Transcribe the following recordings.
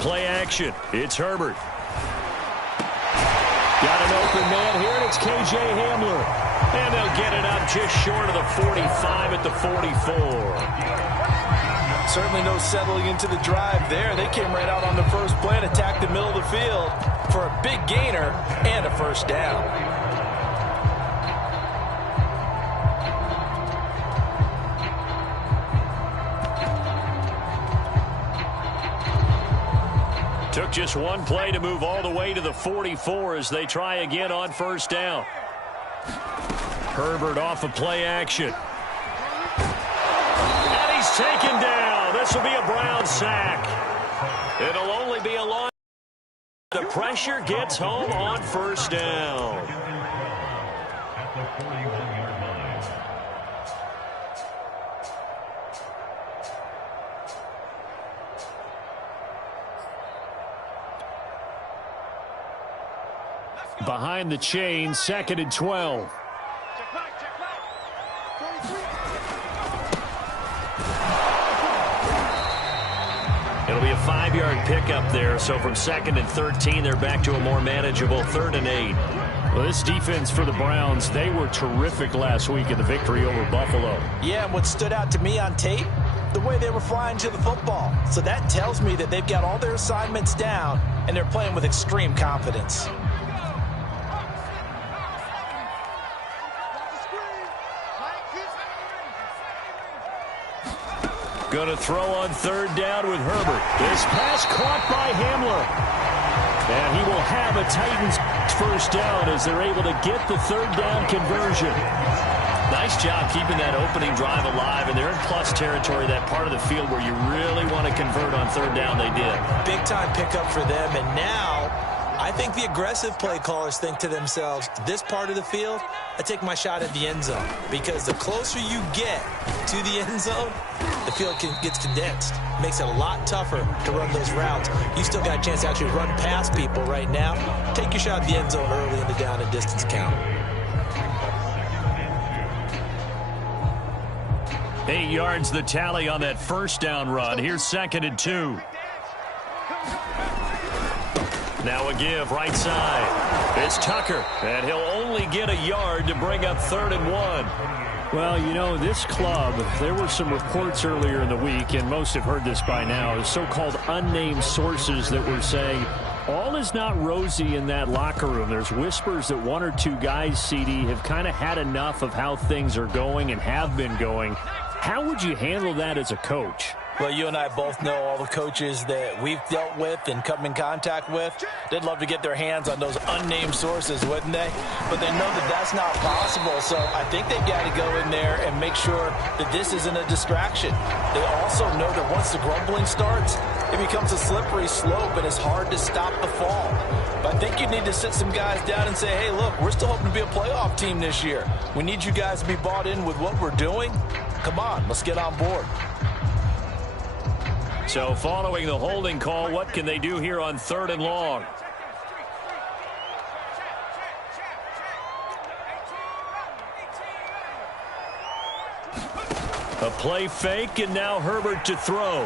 Play action. It's Herbert. Got an open man here, and it's K.J. Hamler. And they'll get it up just short of the 45 at the 44. Certainly no settling into the drive there. They came right out on the first play and attacked the middle of the field for a big gainer and a first down. Took just one play to move all the way to the 44 as they try again on first down. Herbert off of play action. And he's taken down. This will be a Brown sack. It'll only be a long. The pressure gets home on first down. Behind the chain, 2nd and 12. It'll be a 5-yard pickup there, so from 2nd and 13, they're back to a more manageable 3rd and 8. Well, this defense for the Browns, they were terrific last week in the victory over Buffalo. Yeah, and what stood out to me on tape, the way they were flying to the football. So that tells me that they've got all their assignments down, and they're playing with extreme confidence. Going to throw on 3rd down with Herbert. This pass caught by Hamler. And he will have a Titans first down as they're able to get the 3rd down conversion. Nice job keeping that opening drive alive, and they're in plus territory, that part of the field where you really want to convert on 3rd down. They did. Big time pickup for them, and now I think the aggressive play callers think to themselves, this part of the field, I take my shot at the end zone, because the closer you get to the end zone, the field gets condensed. Makes it a lot tougher to run those routes. You still got a chance to actually run past people right now. Take your shot at the end zone early in the down and distance count. 8 yards the tally on that first down run. Here's 2nd and 2. Now a give right side. It's Tucker, and he'll only get a yard to bring up 3rd and 1. Well, you know, this club, there were some reports earlier in the week, and most have heard this by now, the so-called unnamed sources that were saying all is not rosy in that locker room. There's whispers that 1 or 2 guys, CD, have kind of had enough of how things are going and have been going. How would you handle that as a coach? Well, you and I both know all the coaches that we've dealt with and come in contact with. They'd love to get their hands on those unnamed sources, wouldn't they? But they know that that's not possible, so I think they've got to go in there and make sure that this isn't a distraction. They also know that once the grumbling starts, it becomes a slippery slope, and it's hard to stop the fall. But I think you need to sit some guys down and say, hey, look, we're still hoping to be a playoff team this year. We need you guys to be bought in with what we're doing. Come on, let's get on board. So following the holding call, what can they do here on 3rd and long? A play fake, and now Herbert to throw.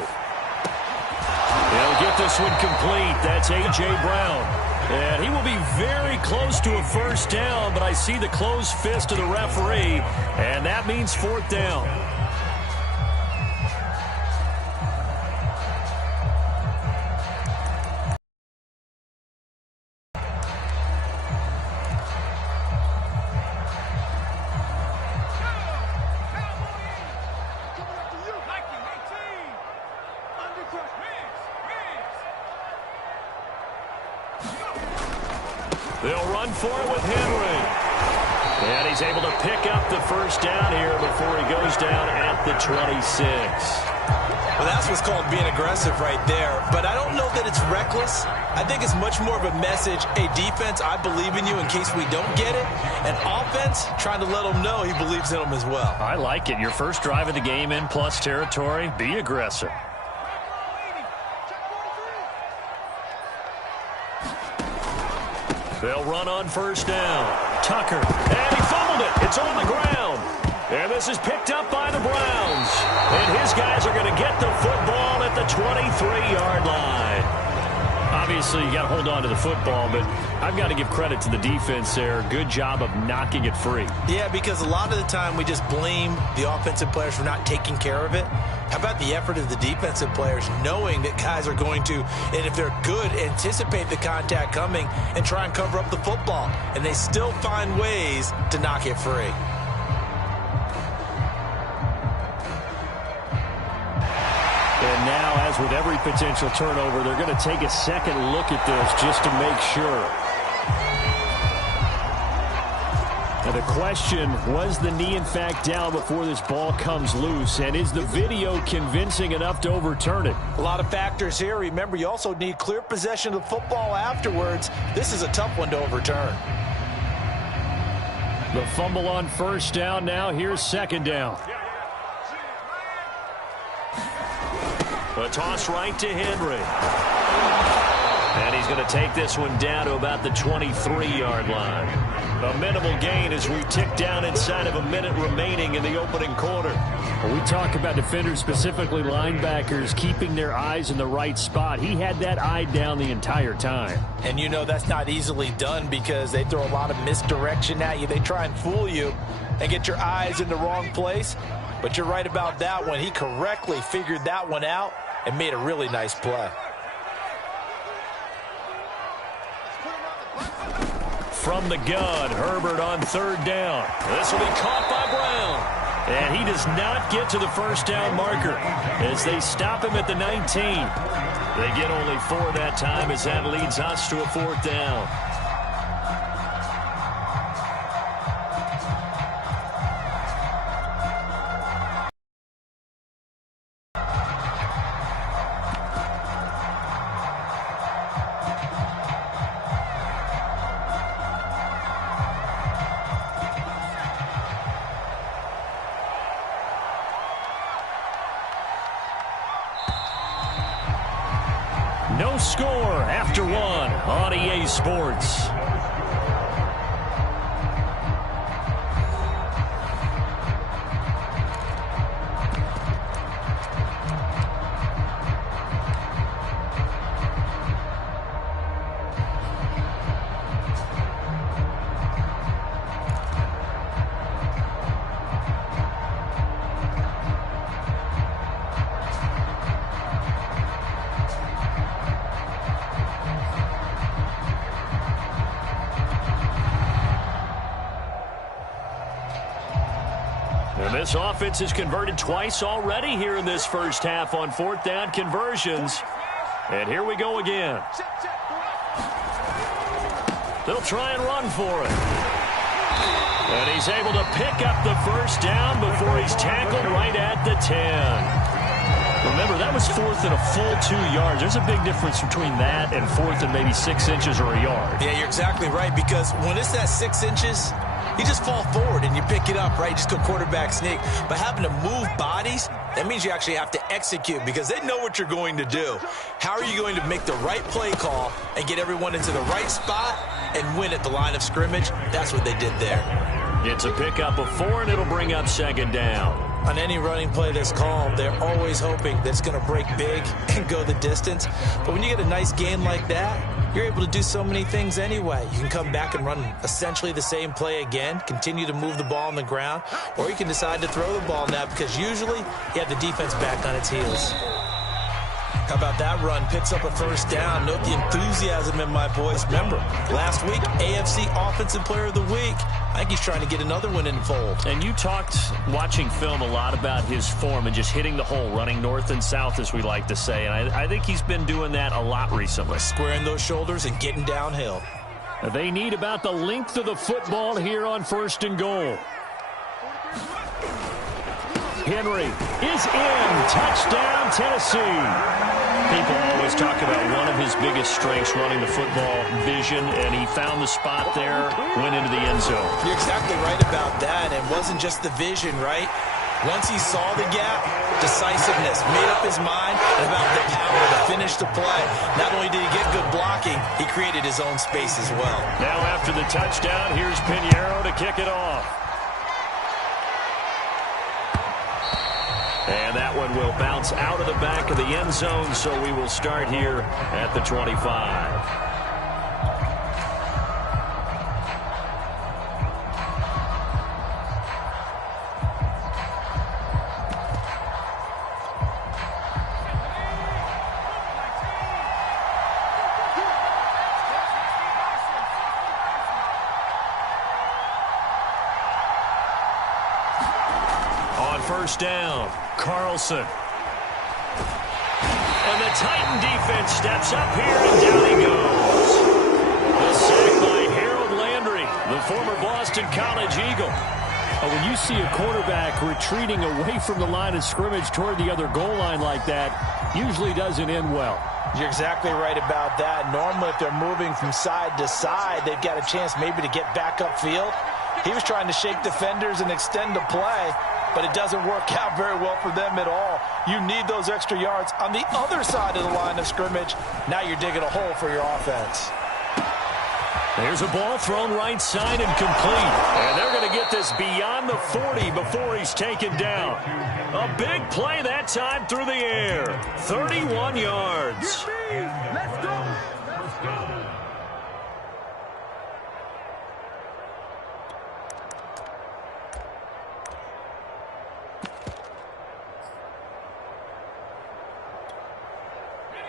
He'll get this one complete. That's A.J. Brown. And he will be very close to a first down, but I see the closed fist of the referee, and that means 4th down. They'll run for it with Henry. And he's able to pick up the first down here before he goes down at the 26. Well, that's what's called being aggressive right there. But I don't know that it's reckless. I think it's much more of a message. Hey, defense, I believe in you in case we don't get it. And offense, trying to let him know he believes in them as well. I like it. Your first drive of the game in plus territory, be aggressive. They'll run on first down. Tucker, and he fumbled it. It's on the ground. And this is picked up by the Browns. And his guys are going to get the football at the 23-yard line. Obviously, you got to hold on to the football, but I've got to give credit to the defense there. Good job of knocking it free. Yeah, because a lot of the time we just blame the offensive players for not taking care of it. How about the effort of the defensive players knowing that guys are going to, and if they're good, anticipate the contact coming and try and cover up the football. And they still find ways to knock it free. And now, as with every potential turnover, they're going to take a second look at this just to make sure. Now the question, was the knee in fact down before this ball comes loose? And is the video convincing enough to overturn it? A lot of factors here. Remember, you also need clear possession of the football afterwards. This is a tough one to overturn. The fumble on first down now. Here's second down. A toss right to Henry. And he's going to take this one down to about the 23-yard line. A minimal gain as we tick down inside of a minute remaining in the opening quarter. When we talk about defenders, specifically linebackers, keeping their eyes in the right spot. He had that eye down the entire time. And you know that's not easily done because they throw a lot of misdirection at you. They try and fool you and get your eyes in the wrong place. But you're right about that one. He correctly figured that one out and made a really nice play. From the gun, Herbert on third down. This will be caught by Brown. And he does not get to the first down marker as they stop him at the 19. They get only 4 that time as that leads us to a fourth down. No score after one on EA Sports. And this offense has converted twice already here in this first half on fourth down conversions. And here we go again. They'll try and run for it. And he's able to pick up the first down before he's tackled right at the 10. Remember, that was fourth and a full 2 yards. There's a big difference between that and fourth and maybe 6 inches or a yard. Yeah, you're exactly right, because when it's that 6 inches, you just fall forward and you pick it up, right? You just go quarterback sneak. But having to move bodies, that means you actually have to execute because they know what you're going to do. How are you going to make the right play call and get everyone into the right spot and win at the line of scrimmage? That's what they did there. It's a pickup of 4, and it'll bring up second down. On any running play that's called, they're always hoping that it's going to break big and go the distance. But when you get a nice gain like that, you're able to do so many things anyway. You can come back and run essentially the same play again, continue to move the ball on the ground, or you can decide to throw the ball now because usually you have the defense back on its heels. How about that run? Picks up a first down. Note the enthusiasm in my voice. Remember, last week, AFC Offensive Player of the Week. I think he's trying to get another one in the fold. And you talked, watching film, a lot about his form and just hitting the hole, running north and south, as we like to say. And I think he's been doing that a lot recently. Squaring those shoulders and getting downhill. They need about the length of the football here on first and goal. Henry is in. Touchdown, Tennessee. People always talk about one of his biggest strengths, running the football, vision, and he found the spot there, went into the end zone. You're exactly right about that. It wasn't just the vision, right? Once he saw the gap, decisiveness, made up his mind about the power to finish the play. Not only did he get good blocking, he created his own space as well. Now after the touchdown, here's Pinheiro to kick it off. And that one will bounce out of the back of the end zone, so we will start here at the 25. First down, Carlson. And the Titan defense steps up here, and down he goes. The sack by Harold Landry, the former Boston College Eagle. When you see a quarterback retreating away from the line of scrimmage toward the other goal line like that, usually doesn't end well. You're exactly right about that. Normally, if they're moving from side to side, they've got a chance maybe to get back upfield. He was trying to shake defenders and extend the play, but it doesn't work out very well for them at all. You need those extra yards on the other side of the line of scrimmage. Now you're digging a hole for your offense. There's a ball thrown right side and complete. And they're going to get this beyond the 40 before he's taken down. A big play that time through the air. 31 yards. Let's go. Let's go.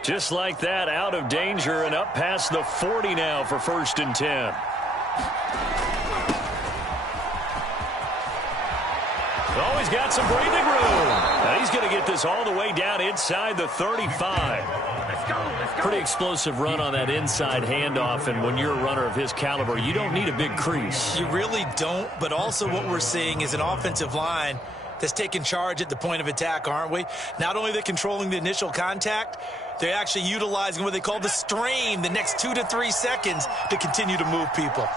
Just like that, out of danger and up past the 40 now for 1st and 10. Oh, he's got some breathing room. Now he's going to get this all the way down inside the 35. Let's go. Pretty explosive run on that inside handoff, and when you're a runner of his caliber, you don't need a big crease. You really don't, but also what we're seeing is an offensive line that's taking charge at the point of attack, aren't we? Not only are they controlling the initial contact, they're actually utilizing what they call the strain the next 2 to 3 seconds to continue to move people.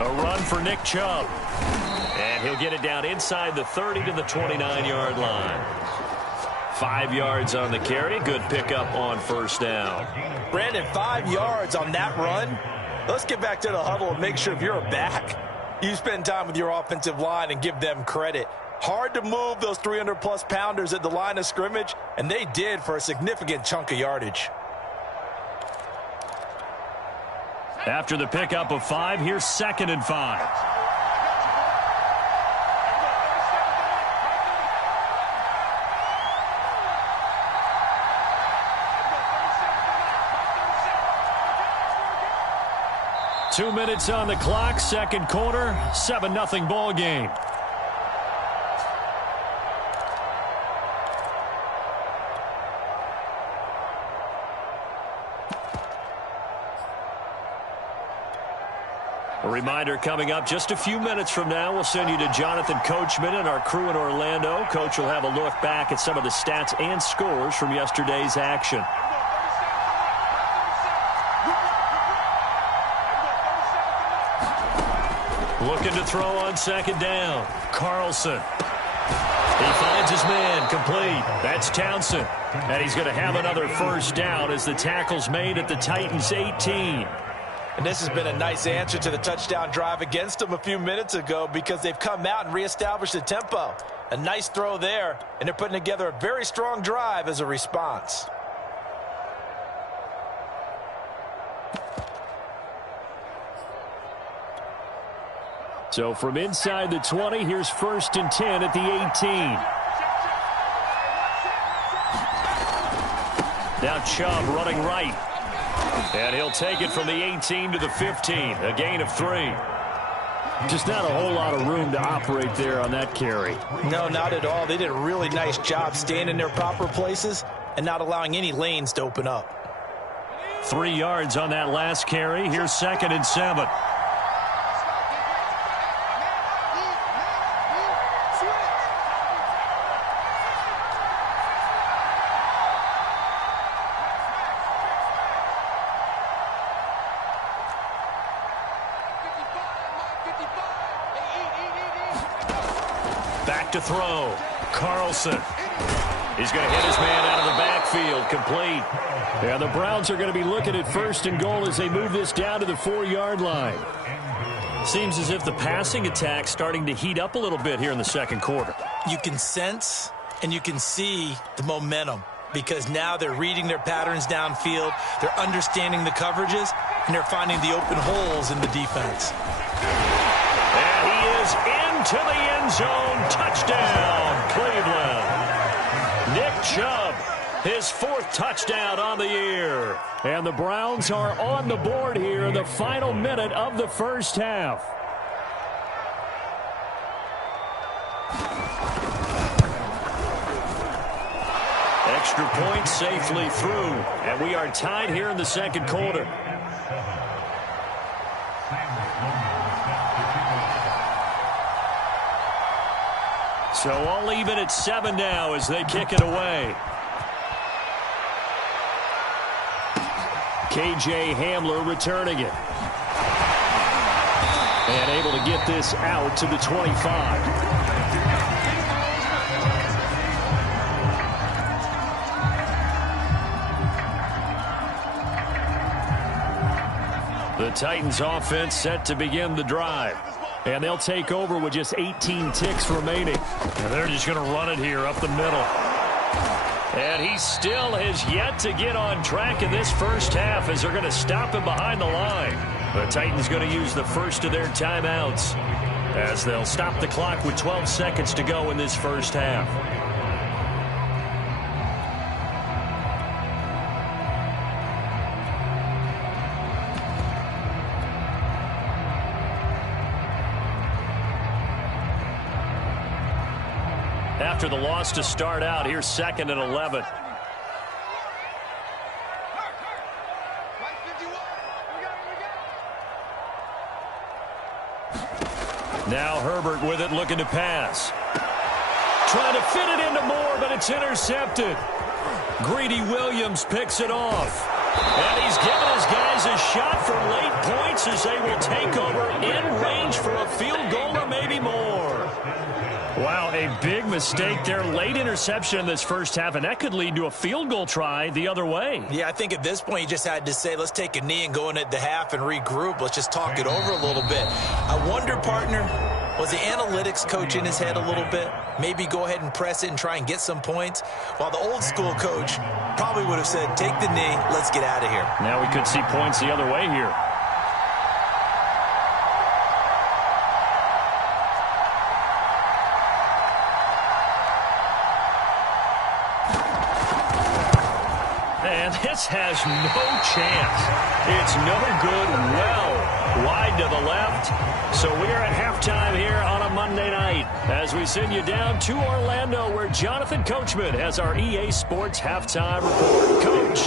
A run for Nick Chubb. And he'll get it down inside the 30 to the 29-yard line. 5 yards on the carry. Good pickup on 1st down. Brandon, 5 yards on that run. Let's get back to the huddle and make sure if you're a back, you spend time with your offensive line and give them credit. Hard to move those 300-plus pounders at the line of scrimmage, and they did for a significant chunk of yardage. After the pickup of 5, here's 2nd and 5. Two minutes on the clock, 2nd quarter, 7-0 ball game. A reminder coming up just a few minutes from now, we'll send you to Jonathan Coachman and our crew in Orlando. Coach will have a look back at some of the stats and scores from yesterday's action. Looking to throw on 2nd down. Carlson. He finds his man complete. That's Townsend. And he's going to have another 1st down as the tackle's made at the Titans' 18. And this has been a nice answer to the touchdown drive against them a few minutes ago because they've come out and reestablished the tempo. A nice throw there, and they're putting together a very strong drive as a response. So from inside the 20, here's 1st and 10 at the 18. Now Chubb running right. And he'll take it from the 18 to the 15. A gain of 3. Just not a whole lot of room to operate there on that carry. No, not at all. They did a really nice job staying in their proper places and not allowing any lanes to open up. 3 yards on that last carry. Here's 2nd and 7. Back to throw. Carlson. He's going to hit his man out of the backfield, complete. Yeah, the Browns are going to be looking at 1st and goal as they move this down to the 4-yard line. Seems as if the passing attack's starting to heat up a little bit here in the second quarter. You can sense and you can see the momentum because now they're reading their patterns downfield, they're understanding the coverages, and they're finding the open holes in the defense. And he is into the end zone. Touchdown, Cleveland. Nick Chubb, his 4th touchdown on the year. And the Browns are on the board here in the final minute of the first half. Extra point safely through, and we are tied here in the second quarter. So all even at 7 now as they kick it away. KJ Hamler returning it. And able to get this out to the 25. The Titans offense set to begin the drive. And they'll take over with just 18 ticks remaining. And they're just going to run it here up the middle. And he still has yet to get on track in this first half as they're going to stop him behind the line. The Titans going to use the first of their timeouts as they'll stop the clock with 12 seconds to go in this first half. After the loss to start out, here's 2nd and 11. Now Herbert with it, looking to pass. Trying to fit it into Moore, but it's intercepted. Greedy Williams picks it off. And he's given his guys a shot for late points as they will take over in range for a field goal or maybe more. Wow, a big mistake there. Late interception in this first half, and that could lead to a field goal try the other way. Yeah, I think at this point you just had to say, let's take a knee and go in at the half and regroup. Let's just talk it over a little bit. I wonder, partner, was the analytics coach in his head a little bit? Maybe go ahead and press it and try and get some points? While the old school coach probably would have said, take the knee, let's get out of here. Now we could see points the other way here. This has no chance. It's no good. Well, wide to the left. So we're at halftime here on a Monday night as we send you down to Orlando where Jonathan Coachman has our EA Sports halftime report. Coach.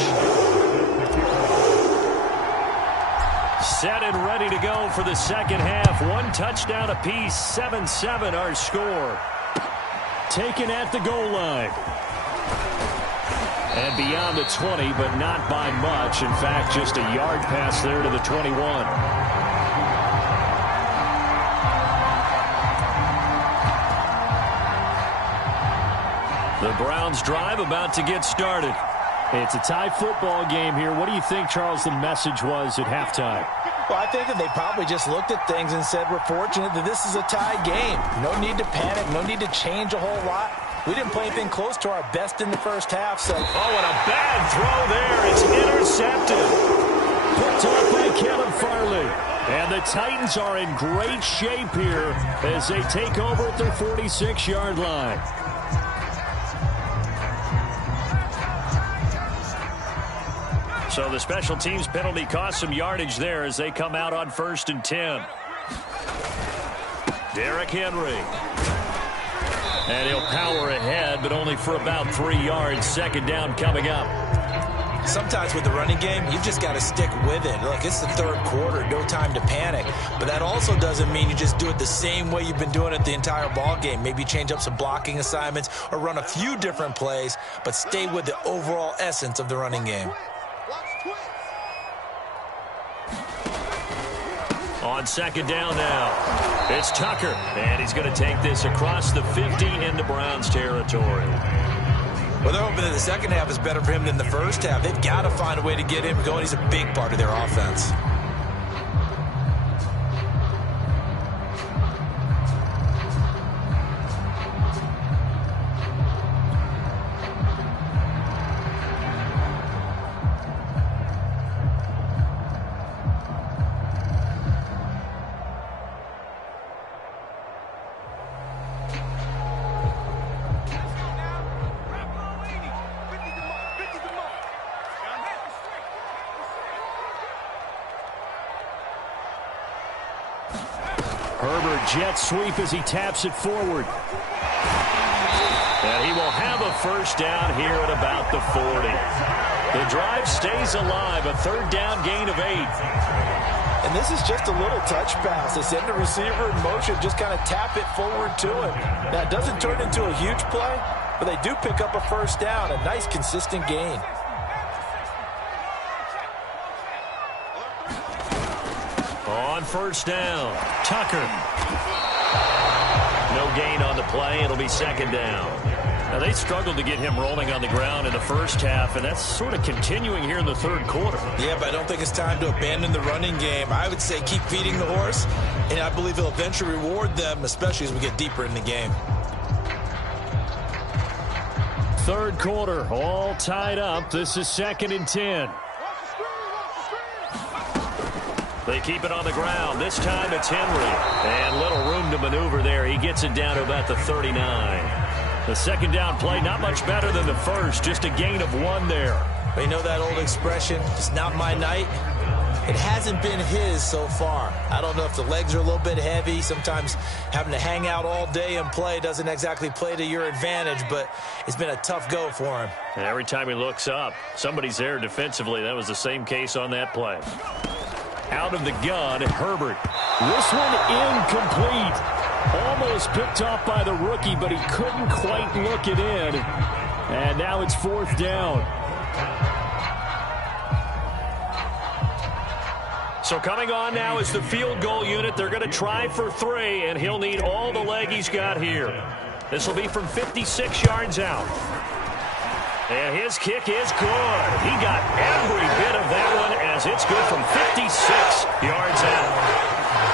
Set and ready to go for the second half. 1 touchdown apiece. 7-7 our score. Taken at the goal line. And beyond the 20, but not by much. In fact, just a yard pass there to the 21. The Browns drive about to get started. It's a tie football game here. What do you think, Charles, the message was at halftime? Well, I think that they probably just looked at things and said, we're fortunate that this is a tie game. No need to panic. No need to change a whole lot. We didn't play anything close to our best in the first half. So, oh, and a bad throw there. It's intercepted. Picked up by Kevin Farley. And the Titans are in great shape here as they take over at their 46-yard line. So the special teams penalty cost some yardage there as they come out on 1st and 10. Derrick Henry. And he'll power ahead, but only for about 3 yards. 2nd down coming up. Sometimes with the running game, you've just got to stick with it. Look, it's the 3rd quarter, no time to panic. But that also doesn't mean you just do it the same way you've been doing it the entire ball game. Maybe change up some blocking assignments or run a few different plays, but stay with the overall essence of the running game. On 2nd down now, it's Tucker, and he's going to take this across the 50 into Browns territory. Well, they're hoping that the second half is better for him than the first half. They've got to find a way to get him going. He's a big part of their offense. Herbert jet sweep as he taps it forward. And he will have a first down here at about the 40. The drive stays alive, a third down gain of 8. And this is just a little touch pass. They send the receiver in motion, just kind of tap it forward to him. Now, it doesn't turn into a huge play, but they do pick up a first down, a nice, consistent gain. On first down, Tucker. No gain on the play. It'll be second down. Now, they struggled to get him rolling on the ground in the first half, and that's sort of continuing here in the third quarter. Yeah, but I don't think it's time to abandon the running game. I would say keep feeding the horse, and I believe he'll eventually reward them, especially as we get deeper in the game. Third quarter, all tied up. This is 2nd and 10. They keep it on the ground. This time it's Henry. And little room to maneuver there. He gets it down to about the 39. The second down play, not much better than the first. Just a gain of 1 there. But you know that old expression, it's not my night? It hasn't been his so far. I don't know if the legs are a little bit heavy. Sometimes having to hang out all day and play doesn't exactly play to your advantage, but it's been a tough go for him. And every time he looks up, somebody's there defensively. That was the same case on that play. Out of the gun, Herbert. This one incomplete. Almost picked off by the rookie, but he couldn't quite look it in. And now it's 4th down. So coming on now is the field goal unit. They're going to try for 3, and he'll need all the leg he's got here. This will be from 56 yards out. And his kick is good. He got every bit of that one as it's good from 56 yards out.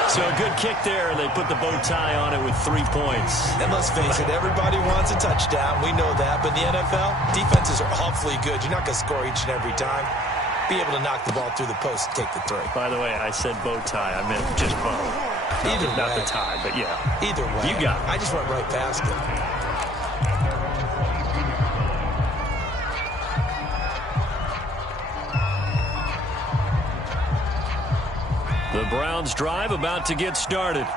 So a good kick there. They put the bow tie on it with 3 points. And let's face it, everybody wants a touchdown. We know that. But in the NFL, defenses are awfully good. You're not going to score each and every time. Be able to knock the ball through the post and take the 3. By the way, I said bow tie. I meant just bow. Either Not way. the tie, but yeah. Either way. You got it. I just went right past it. The Browns drive about to get started.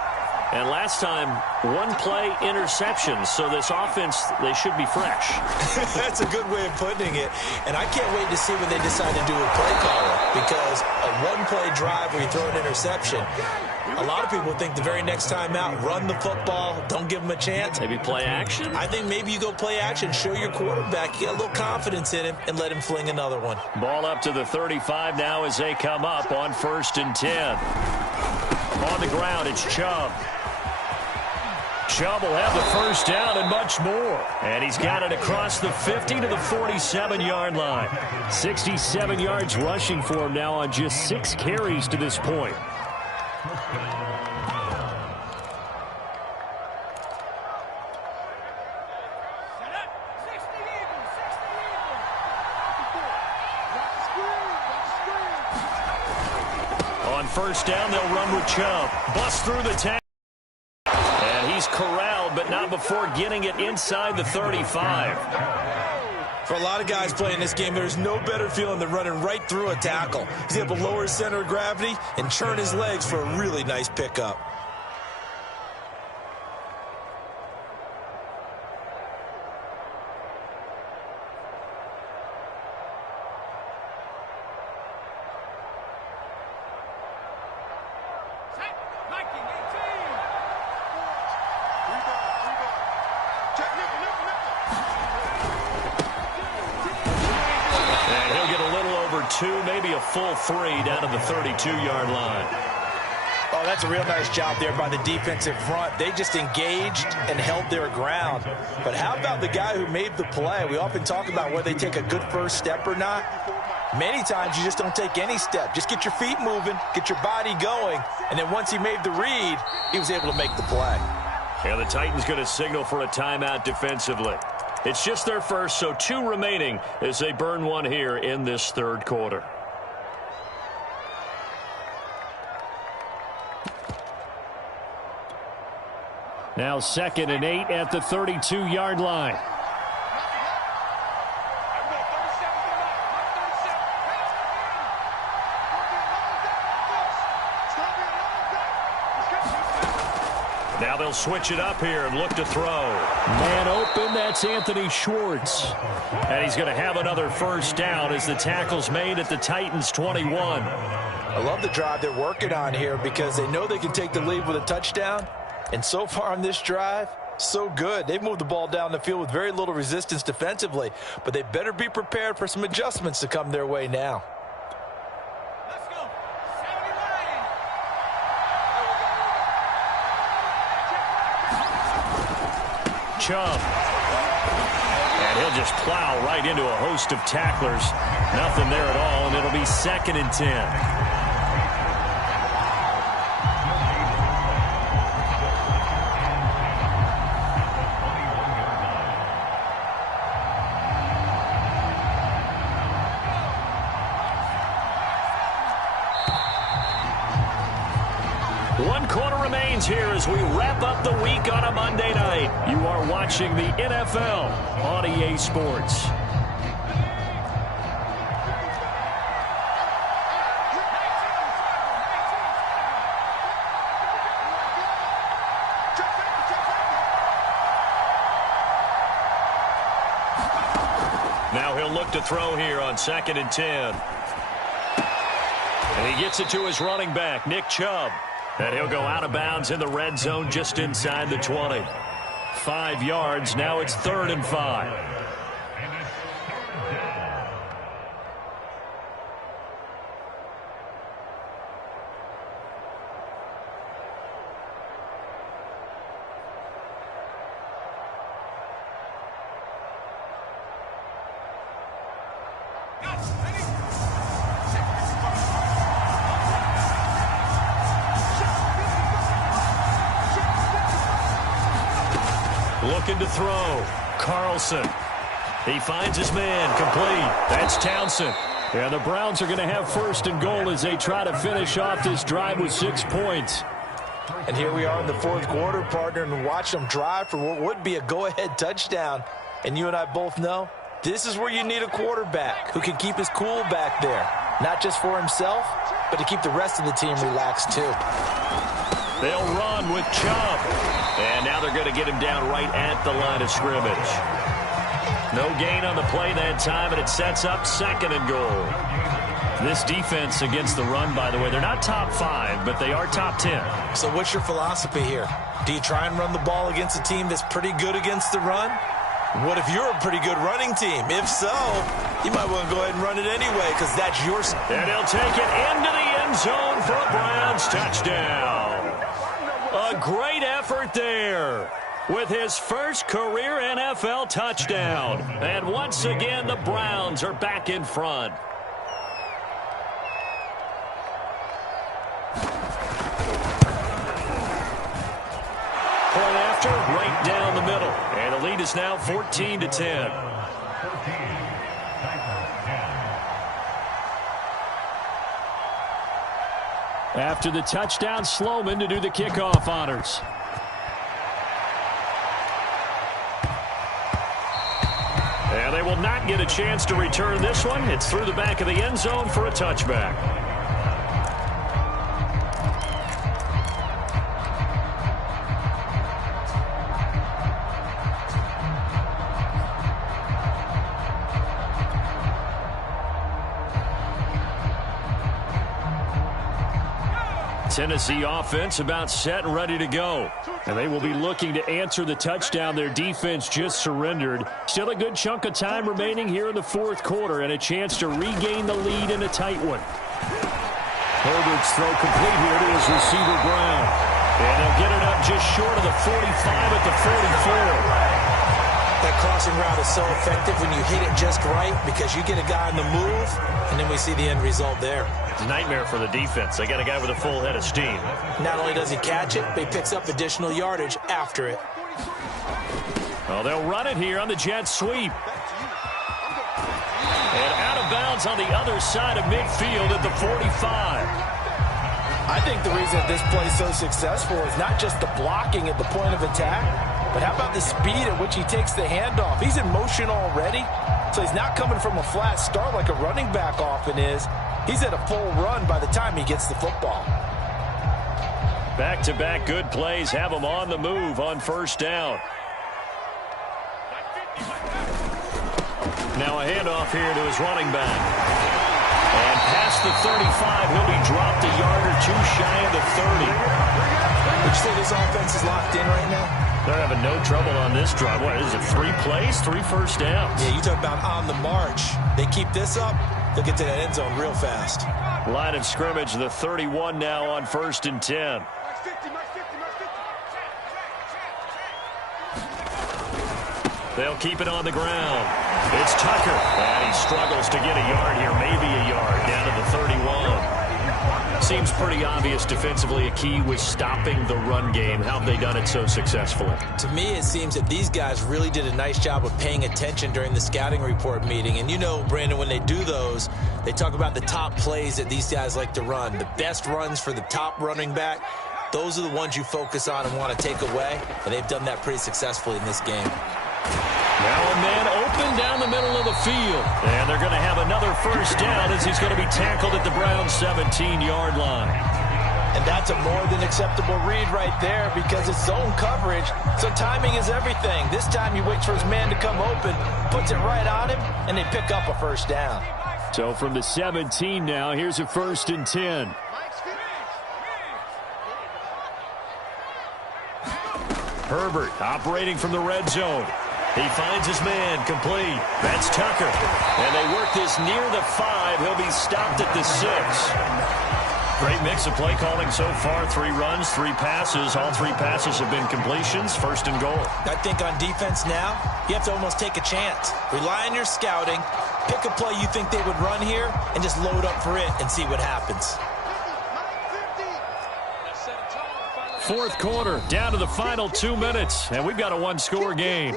And last time, 1 play interception. So this offense, they should be fresh. That's a good way of putting it. And I can't wait to see what they decide to do with play caller. Because a 1-play drive where you throw an interception, a lot of people think the very next time out, run the football, don't give them a chance. Maybe play action? I think maybe you go play action, show your quarterback, you got a little confidence in him, and let him fling another one. Ball up to the 35 now as they come up on 1st and 10. On the ground, it's Chubb. Chubb will have the first down and much more. And he's got it across the 50 to the 47-yard line. 67 yards rushing for him now on just 6 carries to this point. On first down, they'll run with Chubb. Bust through the tackle. And he's corralled, but not before getting it inside the 35. For a lot of guys playing this game, there's no better feeling than running right through a tackle. He's able to lower his center of gravity and churn his legs for a really nice pickup. Maybe a full 3 down to the 32-yard line. Oh, that's a real nice job there by the defensive front. They just engaged and held their ground. But how about the guy who made the play? We often talk about whether they take a good first step or not. Many times you just don't take any step. Just get your feet moving, get your body going, and then once he made the read, he was able to make the play. Yeah, the Titans going to signal for a timeout defensively. It's just their first, so 2 remaining as they burn one here in this third quarter. Now 2nd and 8 at the 32-yard line. Now they'll switch it up here and look to throw. Man open, that's Anthony Schwartz. And he's going to have another first down as the tackle's made at the Titans' 21. I love the drive they're working on here because they know they can take the lead with a touchdown. And so far on this drive, so good. They've moved the ball down the field with very little resistance defensively, but they better be prepared for some adjustments to come their way now. Let's go. Chubb. And he'll just plow right into a host of tacklers. Nothing there at all, and it'll be 2nd and 10. One quarter remains here as we wrap up the week on a Monday night. You are watching the NFL on EA Sports. Now he'll look to throw here on 2nd and 10. And he gets it to his running back, Nick Chubb. And he'll go out of bounds in the red zone just inside the 20. 5 yards. Now it's 3rd and 5. Looking to throw. Carlson. He finds his man. Complete. That's Townsend. Yeah, the Browns are going to have 1st and goal as they try to finish off this drive with 6 points. And here we are in the 4th quarter, partner, and watch them drive for what would be a go-ahead touchdown. And you and I both know this is where you need a quarterback who can keep his cool back there. Not just for himself, but to keep the rest of the team relaxed too. They'll run with Chubb. And now they're going to get him down right at the line of scrimmage. No gain on the play that time, and it sets up 2nd and goal. This defense against the run, by the way, they're not top 5, but they are top 10. So what's your philosophy here? Do you try and run the ball against a team that's pretty good against the run? What if you're a pretty good running team? If so, you might want to go ahead and run it anyway because that's your... And he'll take it into the end zone for a Browns touchdown. A great effort there with his first career NFL touchdown. And once again, the Browns are back in front. Point after, right down the middle. And the lead is now 14-10. After the touchdown, Sloman to do the kickoff honors. And they will not get a chance to return this one. It's through the back of the end zone for a touchback. Tennessee offense about set and ready to go. And they will be looking to answer the touchdown their defense just surrendered. Still a good chunk of time remaining here in the 4th quarter and a chance to regain the lead in a tight one. Herbert's throw complete here to his receiver, Brown. And they'll get it up just short of the 45 at the 44. That crossing route is so effective when you hit it just right because you get a guy on the move, and then we see the end result there. It's a nightmare for the defense. They got a guy with a full head of steam. Not only does he catch it, but he picks up additional yardage after it. Well, they'll run it here on the jet sweep. And out of bounds on the other side of midfield at the 45. I think the reason that this play is so successful is not just the blocking at the point of attack, but how about the speed at which he takes the handoff? He's in motion already, so he's not coming from a flat start like a running back often is. He's at a full run by the time he gets the football. Back-to-back good plays have him on the move on first down. Now a handoff here to his running back. And past the 35, he'll be dropped a yard or two shy of the 30. Would you say this offense is locked in right now? They're having no trouble on this drive. What is it, 3 plays, 3 first downs? Yeah, you talk about on the march. They keep this up, they'll get to that end zone real fast. Line of scrimmage, the 31 now on 1st and 10. They'll keep it on the ground. It's Tucker, and he struggles to get a yard here, maybe a yard, down to the 31. Seems pretty obvious defensively a key was stopping the run game. How have they done it so successfully? To me, it seems that these guys really did a nice job of paying attention during the scouting report meeting. And you know, Brandon, when they do those, they talk about the top plays that these guys like to run. The best runs for the top running back, those are the ones you focus on and want to take away. And they've done that pretty successfully in this game. Now a man open down the middle of the field. And they're going to have another first down as he's going to be tackled at the Browns' 17-yard line. And that's a more than acceptable read right there because it's zone coverage, so timing is everything. This time he waits for his man to come open, puts it right on him, and they pick up a first down. So from the 17 now, here's a 1st and 10. Herbert operating from the red zone. He finds his man complete. That's Tucker. And they work this near the 5. He'll be stopped at the 6. Great mix of play calling so far. 3 runs, 3 passes. All 3 passes have been completions. 1st and goal. I think on defense now, you have to almost take a chance. Rely on your scouting. Pick a play you think they would run here and just load up for it and see what happens. 4th quarter, down to the final 2 minutes. And we've got a 1-score game.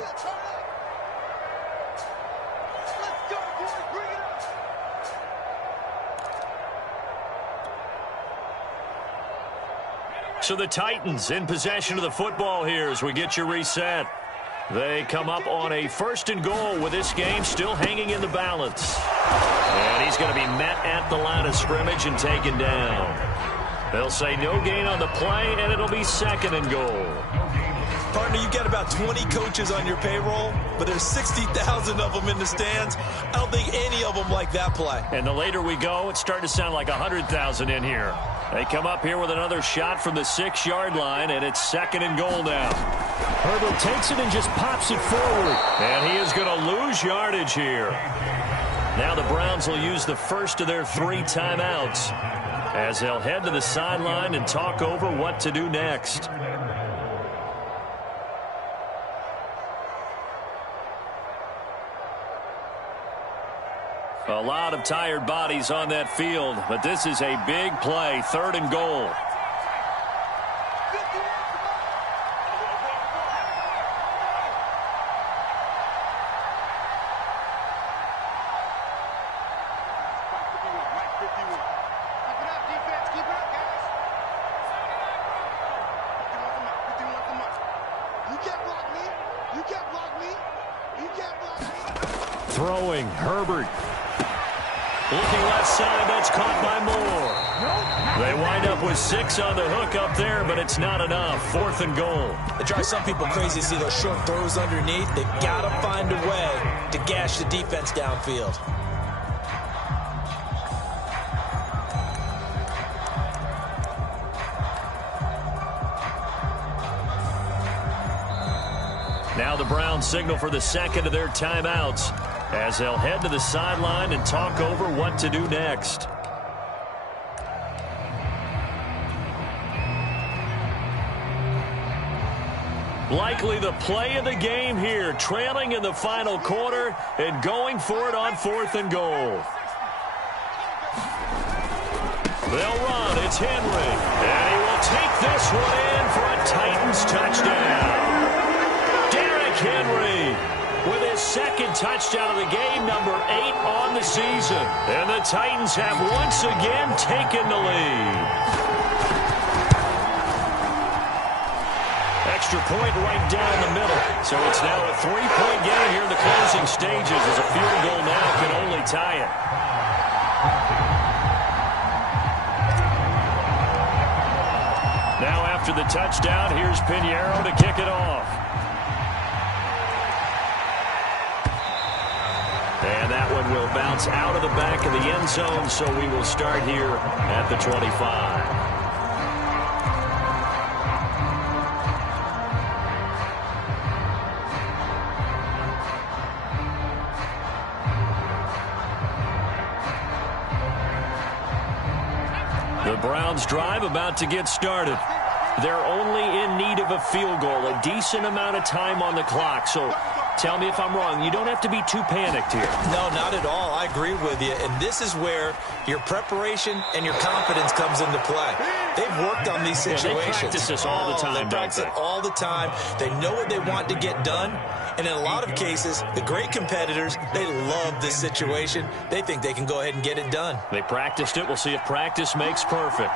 So the Titans in possession of the football here as we get you reset. They come up on a 1st and goal with this game still hanging in the balance. And he's going to be met at the line of scrimmage and taken down. They'll say no gain on the play, and it'll be 2nd and goal. Partner, you got about 20 coaches on your payroll, but there's 60,000 of them in the stands. I don't think any of them like that play. And the later we go, it's starting to sound like 100,000 in here. They come up here with another shot from the 6-yard line, and it's 2nd and goal now. Herbert takes it and just pops it forward. And he is going to lose yardage here. Now the Browns will use the first of their 3 timeouts as they'll head to the sideline and talk over what to do next. A lot of tired bodies on that field, but this is a big play, 3rd and goal. Throwing, Herbert. Looking left side, that's caught by Moore. They wind up with 6 on the hook up there, but it's not enough. 4th and goal. It drives some people crazy to see those short throws underneath. They've got to find a way to gash the defense downfield. Now the Browns signal for the 2nd of their timeouts as they'll head to the sideline and talk over what to do next. Likely the play of the game here, trailing in the final quarter and going for it on 4th and goal. They'll run. It's Henry. And he will take this one in for a Titans touchdown. Derrick Henry with his second touchdown of the game, number 8 on the season. And the Titans have once again taken the lead. Extra point right down the middle. So it's now a 3-point game here in the closing stages as a field goal now can only tie it. Now after the touchdown, here's Pinheiro to kick it off. And that one will bounce out of the back of the end zone, so we will start here at the 25. The Browns drive about to get started. They're only in need of a field goal, a decent amount of time on the clock. So tell me if I'm wrong. You don't have to be too panicked here. No, not at all. I agree with you. And this is where your preparation and your confidence comes into play. They've worked on these situations. They practice this all the time, They practice it all the time. They know what they want to get done. And in a lot of cases, the great competitors, they love this situation. They think they can go ahead and get it done. They practiced it. We'll see if practice makes perfect.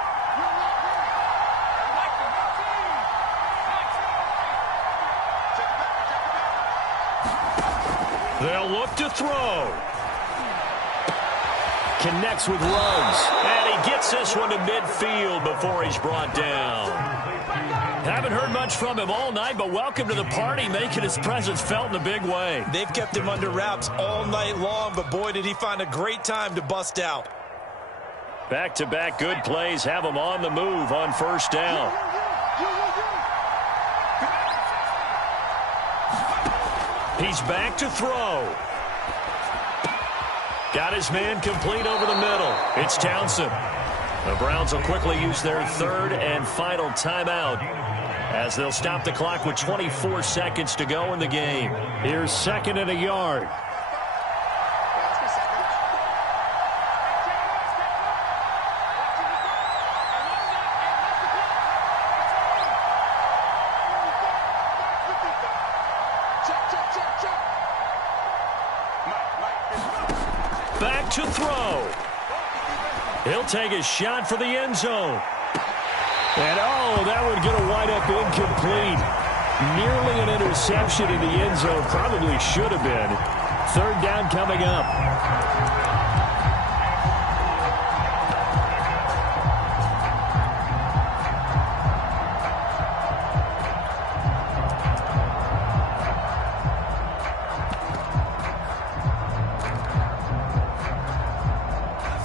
They'll look to throw. Connects with Ruggs. And he gets this one to midfield before he's brought down. Haven't heard much from him all night, but welcome to the party, making his presence felt in a big way. They've kept him under wraps all night long, but boy, did he find a great time to bust out. Back-to-back good plays have him on the move on first down. He's back to throw. Got his man complete over the middle. It's Townsend. The Browns will quickly use their third and final timeout as they'll stop the clock with 24 seconds to go in the game. Here's 2nd and a yard. Back to throw. He'll take a shot for the end zone. And, oh, that would get a wind up incomplete. Nearly an interception in the end zone. Probably should have been. 3rd down coming up.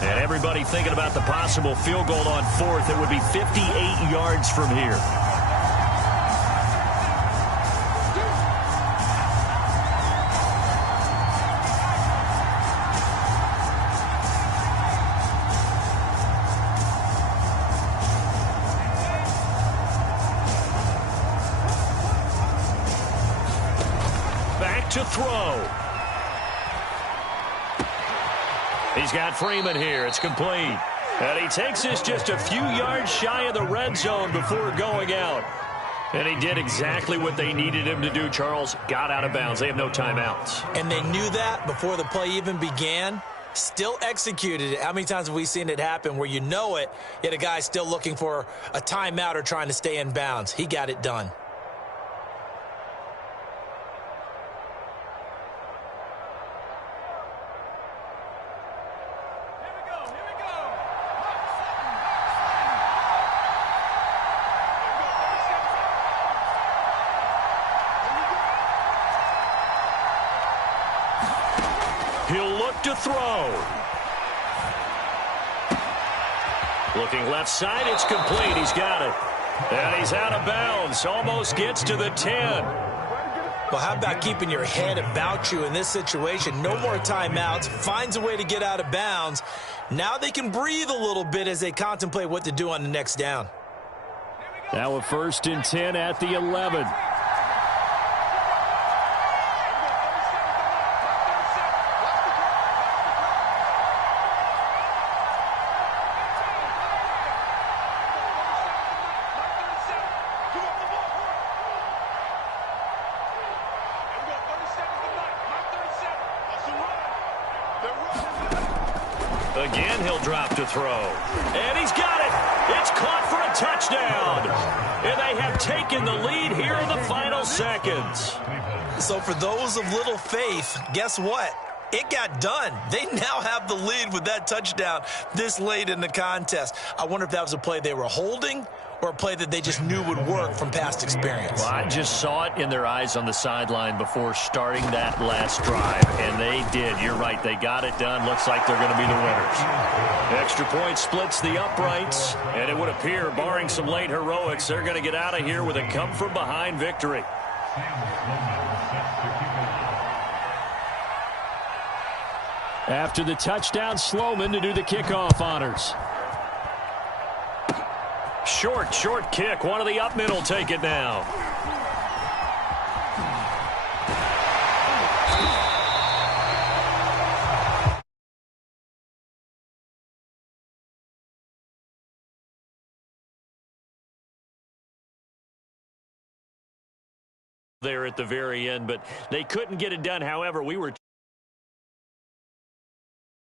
And everybody thinking about the possible field goal on 4th. It would be 58 yards from here. Back to throw. He's got Freeman here. It's complete. And he takes this just a few yards shy of the red zone before going out. And he did exactly what they needed him to do, Charles. Got out of bounds. They have no timeouts. And they knew that before the play even began. Still executed it. How many times have we seen it happen where you know it, yet a guy's still looking for a timeout or trying to stay in bounds? He got it done. He'll look to throw. Looking left side, it's complete. He's got it. And he's out of bounds. Almost gets to the 10. Well, how about keeping your head about you in this situation? No more timeouts. Finds a way to get out of bounds. Now they can breathe a little bit as they contemplate what to do on the next down. Now a 1st and 10 at the 11. Again, he'll drop to throw. And he's got it. It's caught for a touchdown. And they have taken the lead here in the final seconds. So for those of little faith, guess what? It got done. They now have the lead with that touchdown this late in the contest. I wonder if that was a play they were holding or a play that they just knew would work from past experience. Well, I just saw it in their eyes on the sideline before starting that last drive, and they did. You're right. They got it done. Looks like they're going to be the winners. Extra point splits the uprights, and it would appear, barring some late heroics, they're going to get out of here with a come-from-behind victory. After the touchdown, Sloman to do the kickoff honors. Short kick. One of the up middle take it now. There at the very end, but they couldn't get it done. However, we were